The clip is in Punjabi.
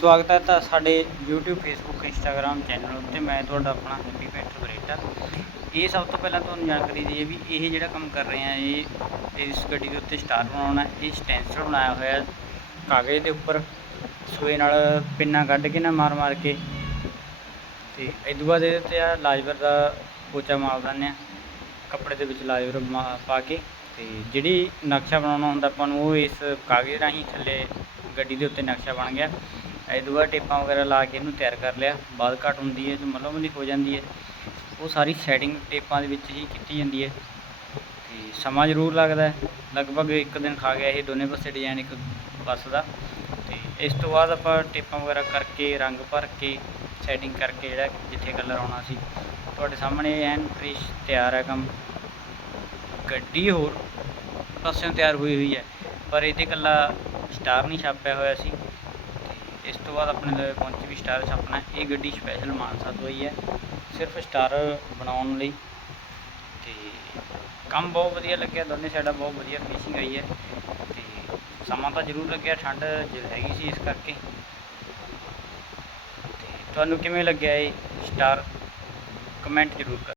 ਸਵਾਗਤ ਹੈ ਤਾਂ ਸਾਡੇ YouTube, Facebook, Instagram ਚੈਨਲ ਉੱਤੇ। ਮੈਂ ਤੁਹਾਡਾ ਆਪਣਾ ਹੈਪੀ ਪੈਂਟਰ ਬਰੇਟਾ। ਇਹ ਸਭ ਤੋਂ ਪਹਿਲਾਂ ਤੁਹਾਨੂੰ ਜਾਣਕਾਰੀ ਦਈਏ ਵੀ ਇਹ ਜਿਹੜਾ ਕੰਮ ਕਰ ਰਹੇ ਆ, ਇਹ ਇਸ ਗੱਡੀ ਦੇ ਉੱਤੇ ਸਟਾਰ ਬਣਾਉਣਾ ਇਹ ਸਟੈਂਸਰ ਬਣਾਇਆ ਹੋਇਆ ਕਾਗਜ਼ ਦੇ ਉੱਪਰ। ਸੂਏ ਨਾਲ ਪਿੰਨਾ ਕੱਢ ਕੇ ਨਾ ਮਾਰ ਮਾਰ ਕੇ। ਤੇ ਇਹ ਤੋਂ ਬਾਅਦ ਇਹਦੇ ਉੱਤੇ ਆ ਲਾਜਵਰ ਦਾ ਪੋਚਾ ਮਾਰ ਦਿੰਦੇ ਆ। ਕੱਪੜੇ ਦੇ ਵਿੱਚ ਲਾਜਵਰ ਮਾ- ਪਾ ਕੇ। ਤੇ ਜਿਹੜੀ ਨਕਸ਼ਾ ਬਣਾਉਣਾ ਹੁੰਦਾ ਆਪਾਂ ਨੂੰ, ਉਹ ਇਸ ਕਾਗਜ਼ ਰਾਹੀਂ ਥੱਲੇ ਗੱਡੀ ਦੇ ਉੱਤੇ ਨਕਸ਼ਾ ਬਣ ਗਿਆ। ਇਹ ਤੋਂ ਬਾਅਦ ਟੇਪਾਂ ਵਗੈਰਾ ਲਾ ਕੇ ਇਹਨੂੰ ਤਿਆਰ ਕਰ ਲਿਆ। ਬਾਅਦ ਘਟ ਹੁੰਦੀ ਹੈ, ਜੋ ਮਤਲਬ ਉਹਦੀ ਹੋ ਜਾਂਦੀ ਹੈ। ਉਹ ਸਾਰੀ ਸੈਟਿੰਗ ਟੇਪਾਂ ਦੇ ਵਿੱਚ ਹੀ ਕੀਤੀ ਜਾਂਦੀ ਹੈ। ਤੇ ਸਮਾਂ ਜ਼ਰੂਰ ਲੱਗਦਾ ਹੈ। ਲਗਭਗ ਇੱਕ ਦਿਨ ਖਾ ਗਿਆ ਇਹ ਦੋਨੇ ਪਾਸੇ ਡਿਜ਼ਾਈਨ ਇੱਕ ਬੱਸ ਦਾ। ਤੇ ਇਸ ਤੋਂ ਬਾਅਦ ਆਪਾਂ ਟੇਪਾਂ ਵਗੈਰਾ ਕਰਕੇ, ਰੰਗ ਭਰ ਕੇ ਸੈਟਿੰਗ ਕਰਕੇ ਜਿਹੜਾ ਜਿੱਥੇ ਕਲਰ ਆਉਣਾ ਸੀ, ਤੁਹਾਡੇ ਸਾਹਮਣੇ ਐਨ ਫ੍ਰੈਸ਼ ਤਿਆਰ ਹੈ ਕੰਮ। ਗੱਡੀ ਹੋਰ ਪਾਸਿਓਂ ਤਿਆਰ ਹੋਈ ਹੋਈ ਹੈ, ਪਰ ਇਹਦੇ ਇਕੱਲਾ ਸਟਾਰ ਨਹੀਂ ਛਾਪਿਆ ਹੋਇਆ ਸੀ। ਇਸ ਤੋਂ ਬਾਅਦ ਆਪਣੇ ਲਈ ਪਹੁੰਚ ਵੀ ਸਟਾਰ ਛਾਪਣਾ ਇਹ ਗੱਡੀ ਸਪੈਸ਼ਲ ਮਾਨਸਾ ਤੋਂ ਆਈ ਹੈ। ਸਿਰਫ ਸਟਾਰ ਬਣਾਉਣ ਲਈ। ਤੇ ਕੰਮ ਬਹੁਤ ਵਧੀਆ ਲੱਗਿਆ, ਦੋਨੇ ਸਾਈਡਾਂ ਬਹੁਤ ਵਧੀਆ ਫਿਨਿਸ਼ਿੰਗ ਆਈ ਹੈ। ਤੇ ਸਮਾਂ ਤਾਂ ਜ਼ਰੂਰ ਲੱਗਿਆ, ਠੰਡ ਹੈਗੀ ਸੀ ਇਸ ਕਰਕੇ। ਤੇ ਤੁਹਾਨੂੰ ਕਿਵੇਂ ਲੱਗਿਆ ਇਹ ਸਟਾਰ ਕਮੈਂਟ ਜ਼ਰੂਰ ਕਰ।